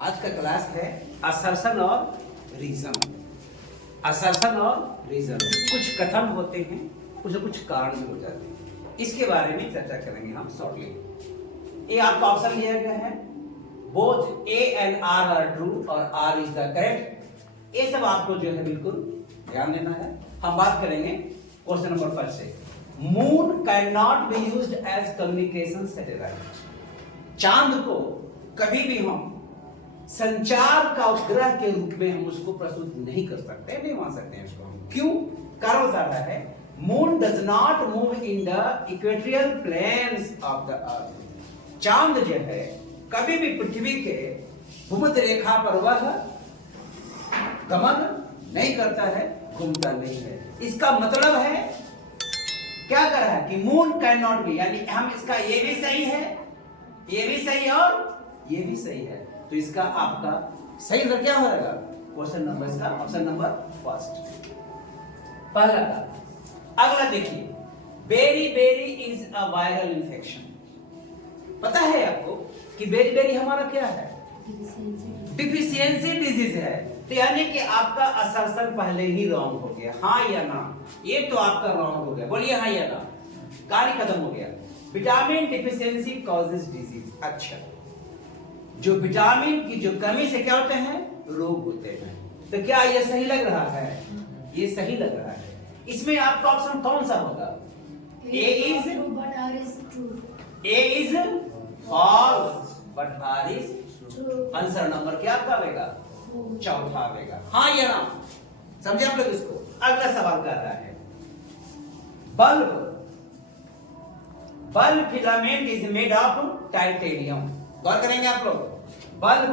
आज का क्लास है असर्शन और रीजन। असर्शन और रीजन, कुछ कथन होते हैं, कुछ कारण भी हो जाते हैं। इसके बारे में चर्चा करेंगे हम शॉर्टली। ये आपका ऑप्शन लिया गया है, both A and R are true और आर इज द करेक्ट। ये सब आपको जो है बिल्कुल ध्यान देना है। हम बात करेंगे क्वेश्चन नंबर 1 से। Moon can not be used as communication satellite. चांद को कभी भी हम संचार का उपग्रह के रूप में हम उसको प्रस्तुत नहीं कर सकते, नहीं मान सकते हैं इसको हम। क्यों? कारण बता रहा है, moon does not move in the equatorial planes of the earth. चांद जो है कभी भी पृथ्वी के भूमध्य रेखा पर वह गमन नहीं करता है, घूमता नहीं है। इसका मतलब है क्या कर रहा है कि मून कैन नॉट बी, यानी हम इसका ये भी सही है, ये भी सही और ये भी सही है। तो इसका आपका सही उत्तर क्या होगा? क्वेश्चन नंबर इसका ऑप्शन नंबर 1 पहला का। अगला देखिए, beriberi is a viral infection. पता है आपको कि बेरी बेरी हमारा क्या है? डिफिशियंसी डिजीज है। तो यानी कि आपका असर्शन पहले ही रॉन्ग हो गया, हाँ या ना? ये तो आपका रॉन्ग हो गया, बोलिए हाँ या ना। कार्य खत्म हो गया। Vitamin deficiency causes disease. अच्छा, जो विटामिन की जो कमी से क्या होते हैं? रोग होते हैं। तो क्या ये सही लग रहा है? ये सही लग रहा है। इसमें आपका ऑप्शन कौन सा होगा? A is false but R is true. Answer number क्या आपका आएगा? चौथा आएगा, हाँ या ना? समझे आप लोग इसको? अगला सवाल कर रहा है, bulb filament is made of titanium. गौर करेंगे आप लोग, bulb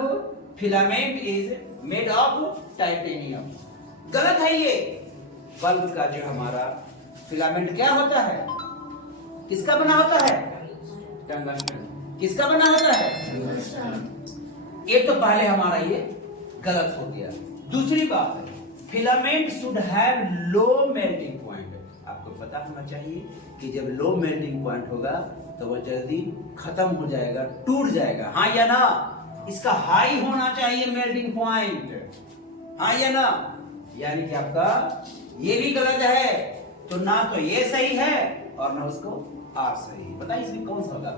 filament is made of titanium. गलत है ये। बल्ब का जो हमारा फिलामेंट क्या होता है? किसका बना होता है? टंगस्टन। किसका बना होता है? ये तो पहले हमारा ये गलत हो गया। दूसरी बात है, filament should have low melting point. आपको पता होना चाहिए कि जब लो मेल्टिंग पॉइंट होगा तो वह जल्दी खत्म हो जाएगा, टूट जाएगा, हाँ या ना? इसका हाई होना चाहिए मेल्टिंग पॉइंट, हाँ या ना? यानी कि आपका ये भी गलत है। तो ना तो ये सही है और ना उसको आर सही। बताइए इसमें कौन सा होगा?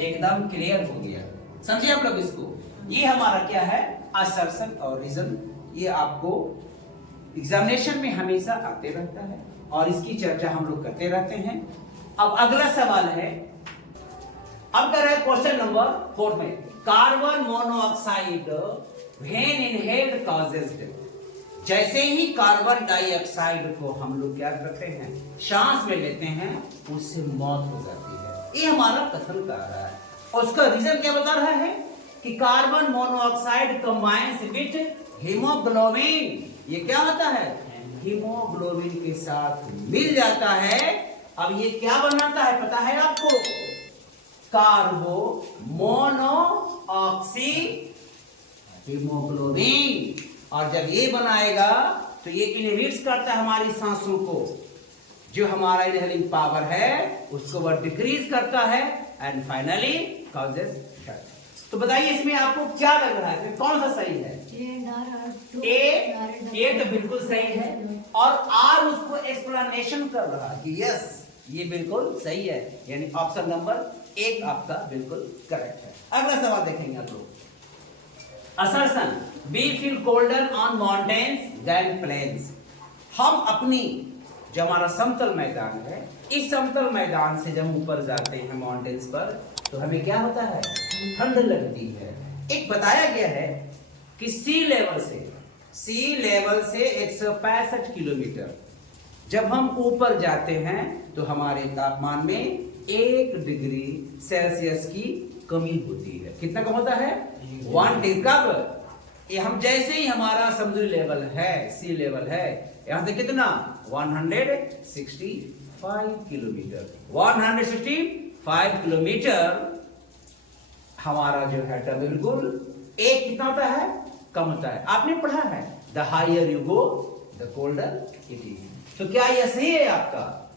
एकदम क्लियर हो गया। समझिए आप लोग इसको। ये हमारा क्या है? असर्शन और रीजन। ये आपको एग्जामिनेशन में हमेशा आते रहता है और इसकी चर्चा हम लोग करते रहते हैं। अब अगला सवाल है, अब कर रहे हैं क्वेश्चन नंबर 4 में, carbon monoxide when inhaled causes death. जैसे ही कार्बन डाइऑक्साइड को हम लोग क्या करते हैं? सांस में लेते हैं, उससे मौत हो जाती है। ये हमारा कथन कर रहा है। और उसका रीजन क्या बता रहा है कि carbon monoxide combines with haemoglobin. ये क्या होता है? हीमोग्लोबिन के साथ मिल जाता है। अब ये क्या बनाता है पता है आपको? कार्बो मोनोऑक्सी हीमोग्लोबिन। और जब ये बनाएगा तो ये इनहिबिट्स करता है हमारी सांसों को। जो हमारा इनहेलिंग पावर है उसको वह डिक्रीज करता है एंड फाइनली कॉजेज डेथ। तो बताइए इसमें आपको क्या लग रहा है? कौन सा सही है? ए तो बिल्कुल सही है और आर उसको एक्सप्लेनेशन कर रहा है कि यस ये बिल्कुल सही है, यानी ऑप्शन नंबर 1 आपका बिल्कुल करेक्ट है। अगला सवाल देखेंगे आप लोग। Assertion, we feel colder on mountains than plains. हम अपनी जो हमारा समतल मैदान है, इस समतल मैदान से जब ऊपर जाते हैं माउंटेन्स पर तो हमें क्या होता है? ठंड लगती है। एक बताया गया है कि सी लेवल से 165 किलोमीटर जब हम ऊपर जाते हैं तो हमारे तापमान में 1 डिग्री सेल्सियस की कमी होती है। कितना कम होता है? 1 डिग्री। कब? ये हम जैसे ही हमारा समुद्री लेवल है, सी लेवल है, यहां से कितना? 165 किलोमीटर। 165 किलोमीटर हमारा जो है बिल्कुल एक कितना होता है? कम होता है। आपने पढ़ा है, the higher you go the colder it is. तो क्या यह सही है आपका?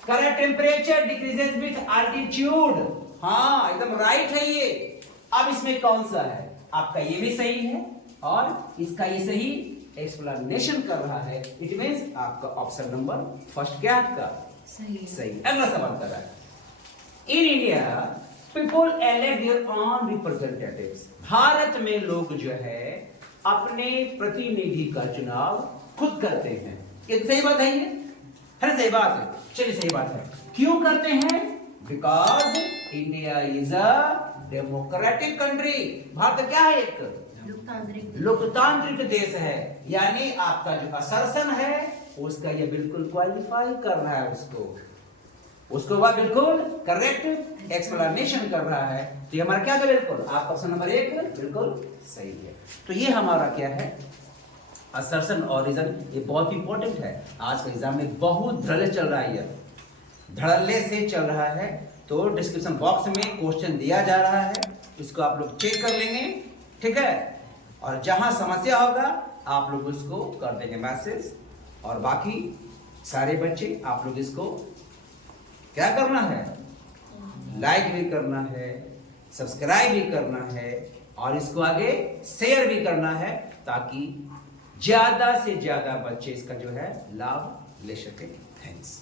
Correct temperature decreases with altitude. हाँ एकदम राइट है ये। अब इसमें कौन सा है? आपका ये भी सही है और इसका ये सही एक्सप्लेनेशन कर रहा है। इट मींस आपका ऑप्शन नंबर फर्स्ट क्या है आपका? सही। अगला सवाल कर रहा है, in India people elect their own representatives। Bharat में लोग जो है अपने प्रतिनिधि का चुनाव खुद करते हैं। ये सही बात है, ये है ना? सही बात है। चलिए सही बात है। क्यों करते हैं? Because India is a democratic country. Bharat क्या है? एक लोकतांत्रिक देश है। यानी आपका जो असर्शन है उसका ये बिल्कुल क्वालिफाई कर रहा है, उसको वह बिल्कुल करेक्ट एक्सप्लेनेशन कर रहा है। तो ये हमारा क्या है? बिल्कुल आपका ऑप्शन नंबर 1 बिल्कुल सही है। तो ये हमारा क्या है? असर्शन और रीजन। ये बहुत इंपॉर्टेंट है। आज का एग्जाम में बहुत धड़ल्ले चल रहा है, धड़ल्ले से चल रहा है। तो डिस्क्रिप्शन बॉक्स में क्वेश्चन दिया जा रहा है, इसको आप लोग चेक कर लेंगे, ठीक है? और जहां समस्या होगा आप लोग उसको कर देंगे मैसेज। और बाकी सारे बच्चे आप लोग इसको क्या करना है? लाइक भी करना है, सब्सक्राइब भी करना है और इसको आगे शेयर भी करना है, ताकि ज्यादा से ज्यादा बच्चे इसका जो है लाभ ले सके। थैंक्स।